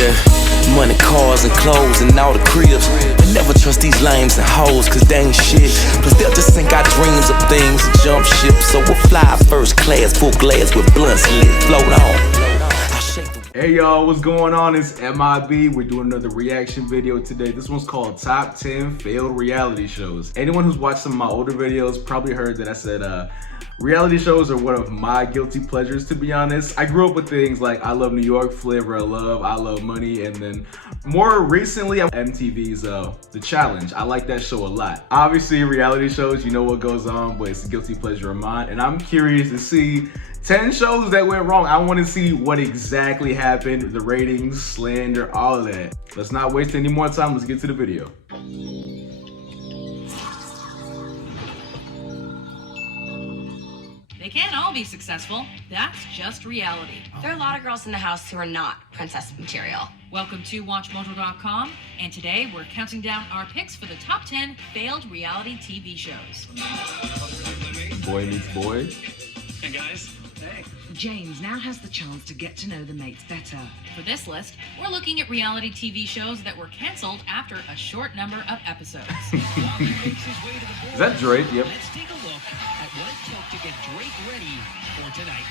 Yeah, money, cars, and clothes, and all the cribs. But never trust these lames and hoes, cause they ain't shit. Plus they'll just sink our dreams of things and jump ship. So we'll fly first class, full glass with blunts lit. Float on. Hey y'all, what's going on? It's M.I.b. We're doing another reaction video today. This one's called Top 10 Failed Reality Shows. Anyone who's watched some of my older videos probably heard that I said reality shows are one of my guilty pleasures, to be honest. I grew up with things like I Love New York, Flavor of Love, I Love Money, and then more recently, MTV's The Challenge. I like that show a lot. Obviously, reality shows, you know what goes on, but it's a guilty pleasure of mine, and I'm curious to see 10 shows that went wrong. I want to see what exactly happened, the ratings, slander, all of that. Let's not waste any more time. Let's get to the video. They can't all be successful. That's just reality. There are a lot of girls in the house who are not princess material. Welcome to WatchMojo.com, and today we're counting down our picks for the top 10 failed reality TV shows. Boy meets boy. Hey guys. Hey. James now has the chance to get to know the mates better. For this list, we're looking at reality TV shows that were canceled after a short number of episodes. Is that Drake? Yep. Let's take a look at what it took to get Drake ready for tonight.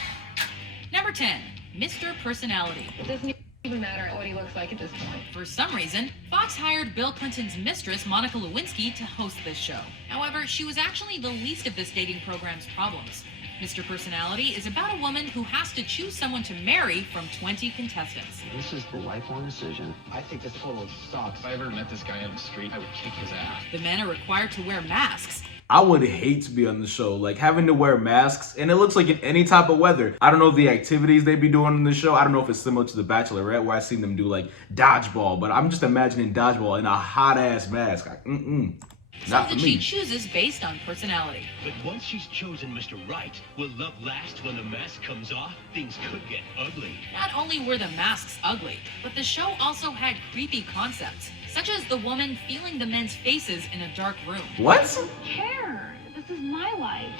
Number 10, Mr. Personality. It doesn't even matter what he looks like at this point. For some reason, Fox hired Bill Clinton's mistress, Monica Lewinsky, to host this show. However, she was actually the least of this dating program's problems. Mr. Personality is about a woman who has to choose someone to marry from 20 contestants. This is the lifelong decision. I think this totally sucks. If I ever met this guy on the street, I would kick his ass. The men are required to wear masks. I would hate to be on the show, like having to wear masks, and it looks like in any type of weather. I don't know the activities they be doing in the show. I don't know if it's similar to The Bachelorette, where I seen them do like dodgeball, but I'm just imagining dodgeball in a hot ass mask. Not for me. She chooses based on personality. But once she's chosen Mr. Right, will love last when the mask comes off? Things could get ugly. Not only were the masks ugly, but the show also had creepy concepts, such as the woman feeling the men's faces in a dark room. What? I don't care. This is my life.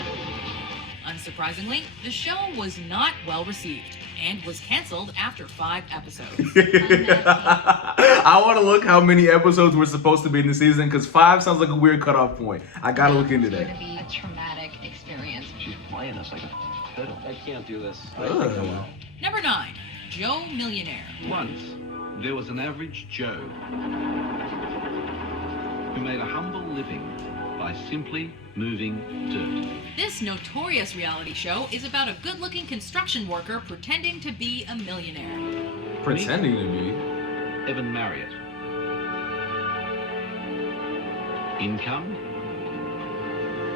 Unsurprisingly, the show was not well received and was canceled after 5 episodes. I want to look how many episodes were supposed to be in the season, because 5 sounds like a weird cutoff point. I gotta look into that. It's going to be a traumatic experience. She's playing us like a fiddle. I can't do this. Number 9, Joe Millionaire. Once, there was an average Joe who made a humble living by simply moving dirt. This notorious reality show is about a good-looking construction worker pretending to be a millionaire. Pretending to be? Evan Marriott. Income?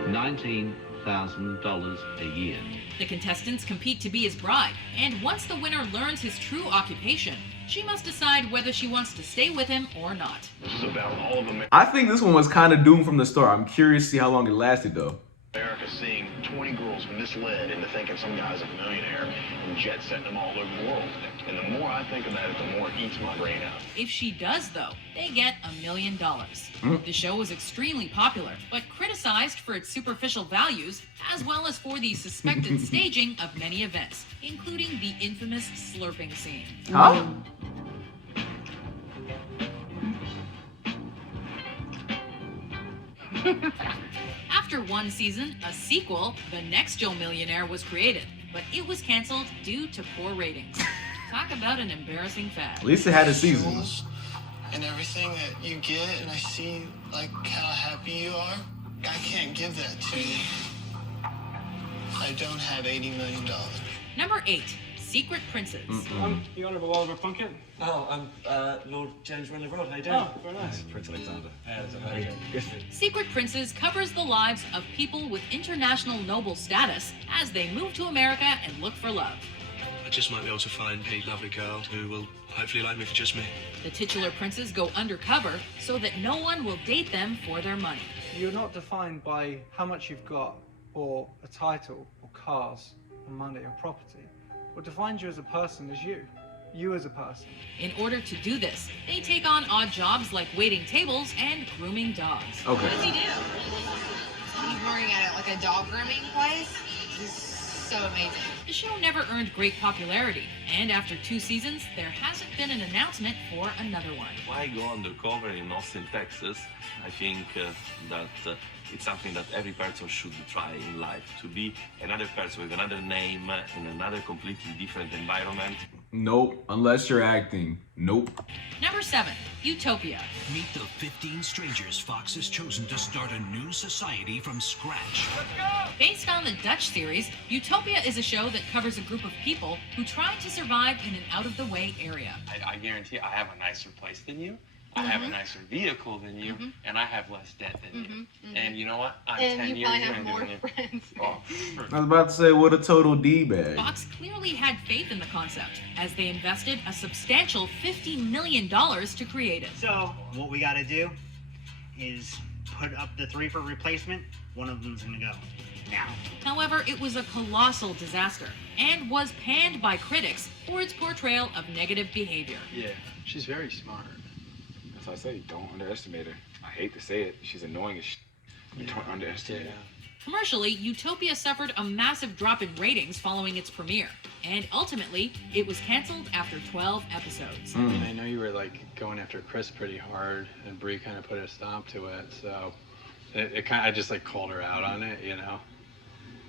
$19,000 a year. The contestants compete to be his bride, and once the winner learns his true occupation, she must decide whether she wants to stay with him or not. This is about all of America. I think this one was kind of doomed from the start. I'm curious to see how long it lasted, though. America seeing 20 girls misled into thinking some guy's a millionaire and jet setting them all over the world. And the more I think about it, the more it eats my brain out. If she does, though, they get $1 million. The show was extremely popular, but criticized for its superficial values, as well as for the suspected staging of many events, including the infamous slurping scene. Huh? After one season, a sequel, The Next Joe Millionaire, was created, but it was canceled due to poor ratings. Talk about an embarrassing fact. At least it had a season. And everything that you get, and I see like how happy you are. I can't give that to you. I don't have $80 million. Number 8, Secret Princes. I'm the Honourable Oliver Plunkett. Oh, I'm Lord James Renly Rod. How you doing? Oh, very nice. Prince Alexander. Secret Princes covers the lives of people with international noble status as they move to America and look for love. I just might be able to find a lovely girl who will hopefully like me for just me. The titular princes go undercover so that no one will date them for their money. You're not defined by how much you've got, or a title, or cars, or money, or property. What defines you as a person is you as a person. In order to do this, they take on odd jobs like waiting tables and grooming dogs. Okay. What does he do? He's working at like a dog grooming place. He's so amazing. The show never earned great popularity, and after 2 seasons, there hasn't been an announcement for another one. Why go undercover in Austin, Texas? I think that it's something that every person should try in life, to be another person with another name in another completely different environment. Nope, unless you're acting. Nope. Number 7, Utopia. Meet the 15 strangers Fox has chosen to start a new society from scratch. Let's go! Based on the Dutch series, Utopia is a show that covers a group of people who try to survive in an out-of-the-way area. I guarantee I have a nicer place than you. I have a nicer vehicle than you, and I have less debt than you. And you know what? I'm 10 years younger than you. Oh. I was about to say, what a total D-bag. Fox clearly had faith in the concept, as they invested a substantial $50 million to create it. So, what we gotta do is put up the 3 for replacement. One of them's gonna go now. However, it was a colossal disaster, and was panned by critics for its portrayal of negative behavior. Yeah, she's very smart. That's why I say, don't underestimate her. I hate to say it, she's annoying as shit. You don't underestimate her. Commercially, Utopia suffered a massive drop in ratings following its premiere, and ultimately, it was canceled after 12 episodes. I know you were going after Chris pretty hard, and Bree kind of put a stop to it, so I just called her out on it, you know?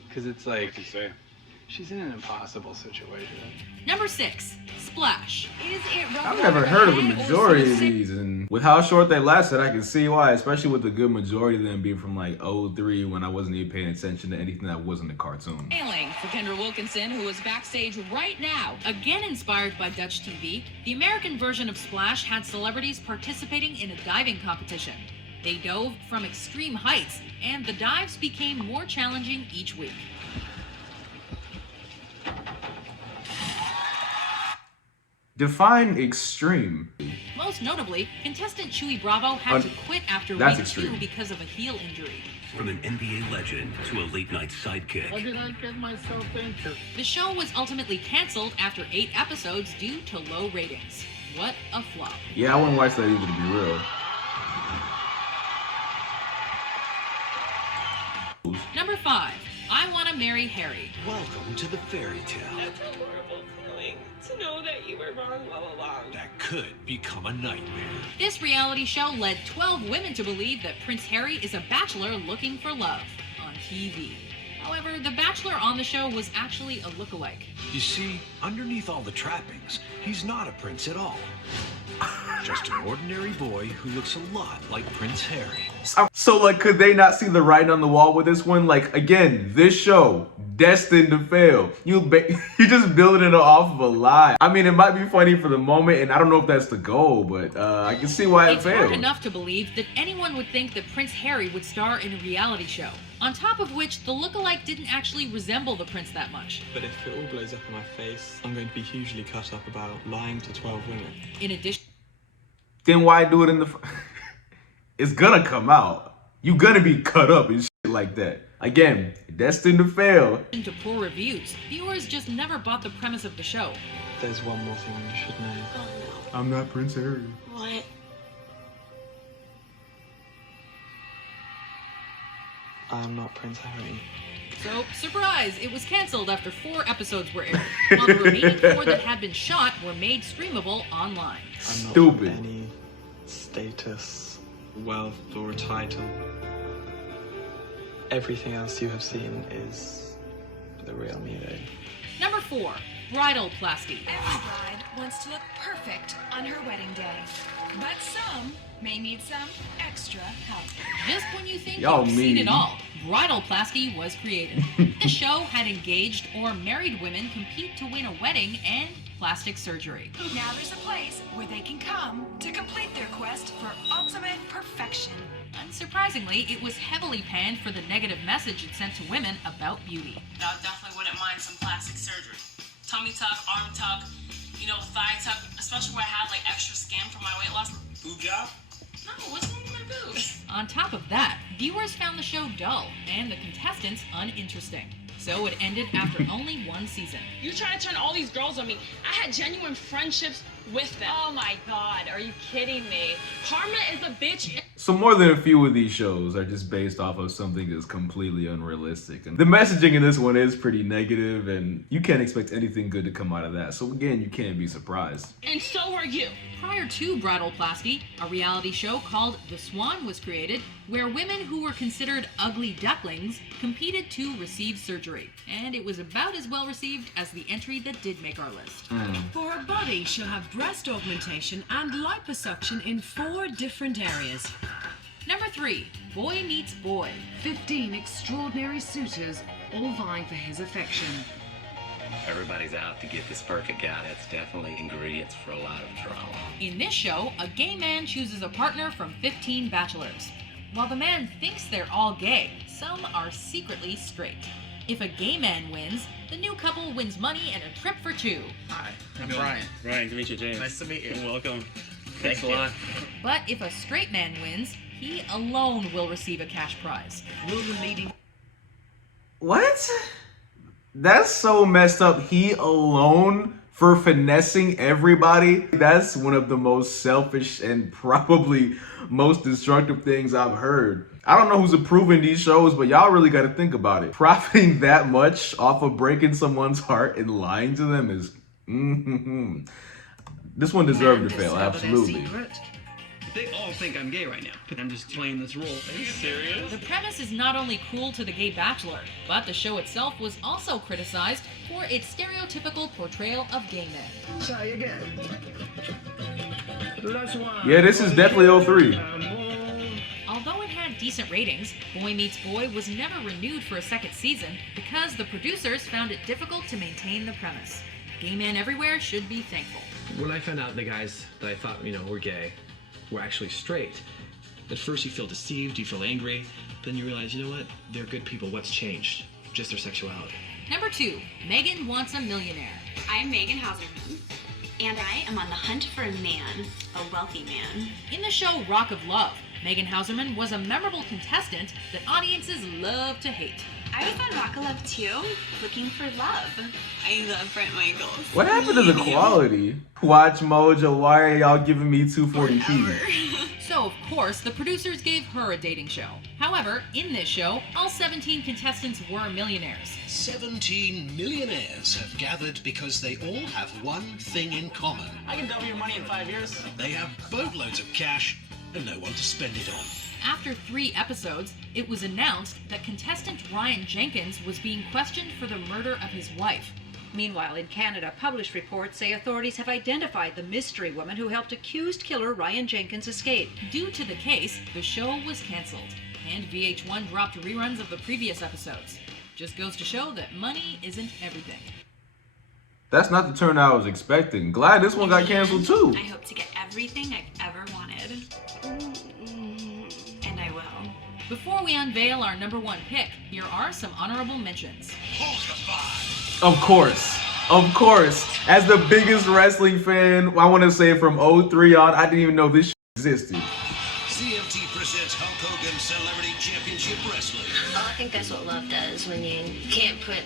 Because it's What'd you say? she's in an impossible situation. Number 6, Splash. Is it I've never heard of the majority of these, and with how short they lasted, I can see why, especially with the good majority of them being from 03, when I wasn't even paying attention to anything that wasn't a cartoon. Hailing for Kendra Wilkinson, who is backstage right now. Again inspired by Dutch TV, the American version of Splash had celebrities participating in a diving competition. They dove from extreme heights, and the dives became more challenging each week. Define extreme. Most notably, contestant Chewy Bravo had to quit after That's week extreme. 2 because of a heel injury. From an NBA legend to a late-night sidekick. What did I get myself into? The show was ultimately canceled after 8 episodes due to low ratings. What a flop. Yeah, I wouldn't watch that either, to be real. Number 5, I Wanna Marry Harry. Welcome to the fairy tale. That's a horrible feeling to know that you were wrong all along. That could become a nightmare. This reality show led 12 women to believe that Prince Harry is a bachelor looking for love on TV. However, the bachelor on the show was actually a lookalike. You see, underneath all the trappings, he's not a prince at all. Just an ordinary boy who looks a lot like Prince Harry. So could they not see the writing on the wall with this one? Again, this show, destined to fail. You just building it off of a lie. I mean, it might be funny for the moment, and I don't know if that's the goal, but I can see why it failed. It's hard enough to believe that anyone would think that Prince Harry would star in a reality show. On top of which, the lookalike didn't actually resemble the prince that much. But if it all blows up in my face, I'm going to be hugely cut up about lying to 12 women. In addition... Then why do it in the... It's gonna come out. You gonna be cut up and shit like that. Again, destined to fail. To poor reviews, viewers just never bought the premise of the show. There's one more thing you should know. Oh no. I'm not Prince Harry. What? I'm not Prince Harry. So, surprise! It was cancelled after 4 episodes were aired, while the remaining 4 that had been shot were made streamable online. I'm not Stupid. any status, wealth, or a title. Everything else you have seen is the real me, babe. Number 4, Bridal Plasty. Every bride wants to look perfect on her wedding day, but some may need some extra help. Just when you think Y'all you've seen mean. it all, Bridal Plasty was created. The show had engaged or married women compete to win a wedding and plastic surgery. Now there's a place where they can come to complete their quest for ultimate perfection. Unsurprisingly, it was heavily panned for the negative message it sent to women about beauty. I definitely wouldn't mind some plastic surgery. Tummy tuck, arm tuck, thigh tuck, especially where I had extra skin from my weight loss. Boob job? No, what's wrong with my boobs? On top of that, viewers found the show dull and the contestants uninteresting. So it ended after only 1 season. You try to turn all these girls on me. I had genuine friendships with them. Oh my god, are you kidding me? Karma is a bitch. So more than a few of these shows are just based off of something that's completely unrealistic. And the messaging in this one is pretty negative, and you can't expect anything good to come out of that. So again, you can't be surprised. And so are you. Prior to Bridalplasty, a reality show called The Swan was created, where women who were considered ugly ducklings competed to receive surgery. And it was about as well received as the entry that did make our list. For a body, she'll have breast augmentation and liposuction in 4 different areas. Number 3, Boy Meets Boy. 15 extraordinary suitors, all vying for his affection. Everybody's out to get this perfect guy. That's definitely ingredients for a lot of drama. In this show, a gay man chooses a partner from 15 bachelors. While the man thinks they're all gay, some are secretly straight. If a gay man wins, the new couple wins money and a trip for 2. Hi, I'm Brian. Brian, good to meet you, James. Nice to meet you. Welcome. Thanks a lot. But if a straight man wins, he alone will receive a cash prize. What? That's so messed up. He alone for finessing everybody. That's one of the most selfish and probably most destructive things I've heard. I don't know who's approving these shows, but y'all really got to think about it. Profiting that much off of breaking someone's heart and lying to them is... This one deserved to fail, absolutely. They all think I'm gay right now, but I'm just playing this role. Are you serious? The premise is not only cruel to the gay bachelor, but the show itself was also criticized for its stereotypical portrayal of gay men. Try again. Yeah, this is definitely 03. Although it had decent ratings, Boy Meets Boy was never renewed for a second season because the producers found it difficult to maintain the premise. Gay men everywhere should be thankful. When I found out the guys that I thought, were gay, were actually straight, at first you feel deceived, you feel angry, then you realize, you know what, they're good people, what's changed? Just their sexuality. Number 2, Megan Wants a Millionaire. I'm Megan Hauserman, and I am on the hunt for a man, a wealthy man. In the show Rock of Love, Megan Hauserman was a memorable contestant that audiences love to hate. I was on Rock of Love too, looking for love. I love Brent Michaels. What happened to the quality? Watch Mojo, why are y'all giving me 240p? So, of course, the producers gave her a dating show. However, in this show, all 17 contestants were millionaires. 17 millionaires have gathered because they all have one thing in common. I can double your money in 5 years. They have boatloads of cash and no one to spend it on. After 3 episodes, it was announced that contestant Ryan Jenkins was being questioned for the murder of his wife. Meanwhile, in Canada, published reports say authorities have identified the mystery woman who helped accused killer Ryan Jenkins escape. Due to the case, the show was cancelled, and VH1 dropped reruns of the previous episodes. Just goes to show that money isn't everything. That's not the turn I was expecting. Glad this one got canceled too. I hope to get everything I've ever wanted. And I will. Before we unveil our number 1 pick, here are some honorable mentions. Of course. As the biggest wrestling fan, I want to say from 03 on, I didn't even know this existed. CMT presents Hulk Hogan Celebrity Championship Wrestling. Oh, I think that's what love does when you can't put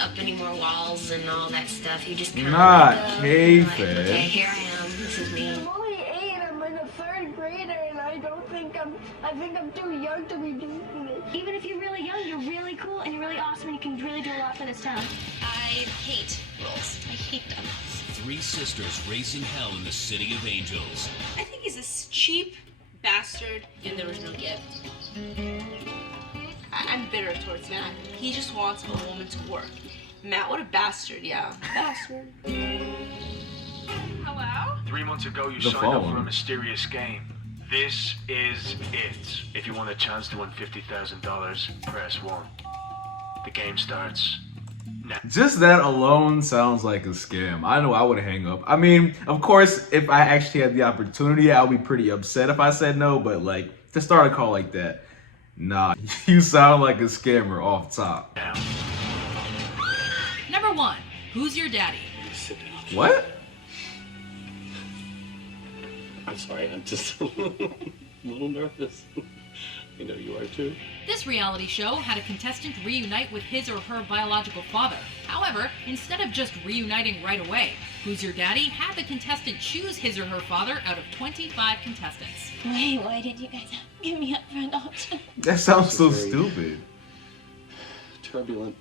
up any more walls and all that stuff. You just kind of Not kayfabe. Like, okay, here I am. This is me. I'm only 8. I'm in a 3rd grader, and I think I'm too young to be doing this. Even if you're really young, you're really cool and you're really awesome and you can really do a lot for this town. I hate rules. I hate them. 3 sisters raising hell in the city of angels. I think he's a cheap bastard and there was no gift. I'm bitter towards Matt. He just wants a woman to work. Matt, what a bastard, yeah. Bastard. Hello? 3 months ago, you The signed up phone. for a mysterious game. This is it. If you want a chance to win $50,000, press 1. The game starts now. Just that alone sounds like a scam. I know I would hang up. I mean, of course, if I actually had the opportunity, I would be pretty upset if I said no, but like, to start a call like that, nah, you sound like a scammer off top. Number 1, Who's Your Daddy? What? I'm sorry, I'm just a little nervous. You know you are too. This reality show had a contestant reunite with his or her biological father. However, instead of just reuniting right away, Who's Your Daddy had the contestant choose his or her father out of 25 contestants. Why did you guys give me up for adoption? That sounds so stupid. Turbulent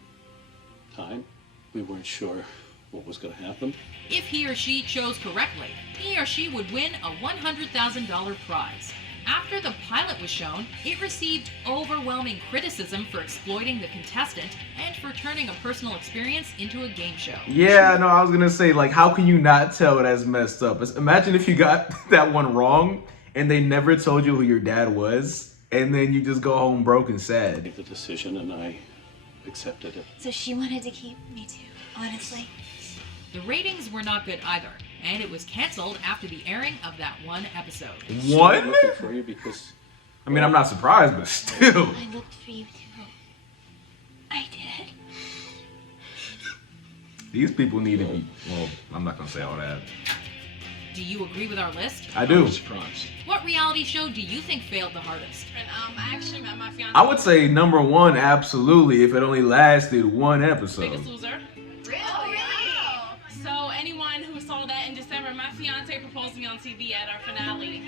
time. We weren't sure what was going to happen. If he or she chose correctly, he or she would win a $100,000 prize. After the pilot was shown, it received overwhelming criticism for exploiting the contestant and for turning a personal experience into a game show. Yeah, no, I was gonna say, like, how can you not tell that's messed up? Imagine if you got that one wrong and they never told you who your dad was, and then you just go home broke and sad. I made the decision and I accepted it. So she wanted to keep me too, honestly. The ratings were not good either, and it was canceled after the airing of that one episode. One? I'm looking for you because... I mean, I'm not surprised, but still. I looked for you too. I did. These people need to be, well, I'm not gonna say all that. Do you agree with our list? I do. What reality show do you think failed the hardest? I actually met my fiance. I would say number one, absolutely, if it only lasted one episode. Biggest Loser. Really? So anyone who saw that in December, my fiance proposed to me on TV at our finale.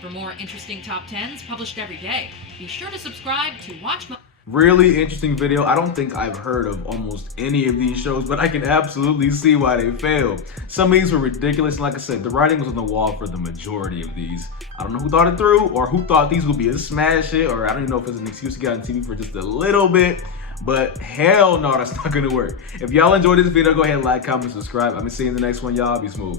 For more interesting top 10s published every day, be sure to subscribe to Watch My... Really interesting video. I don't think I've heard of almost any of these shows, but I can absolutely see why they failed. Some of these were ridiculous, and like I said, the writing was on the wall for the majority of these. I don't know who thought it through, or who thought these would be a smash hit, or I don't even know if it's an excuse to get on TV for just a little bit, but hell no, that's not gonna work. If y'all enjoyed this video, go ahead and like, comment, subscribe. I'm gonna see you in the next one, y'all. Be smooth.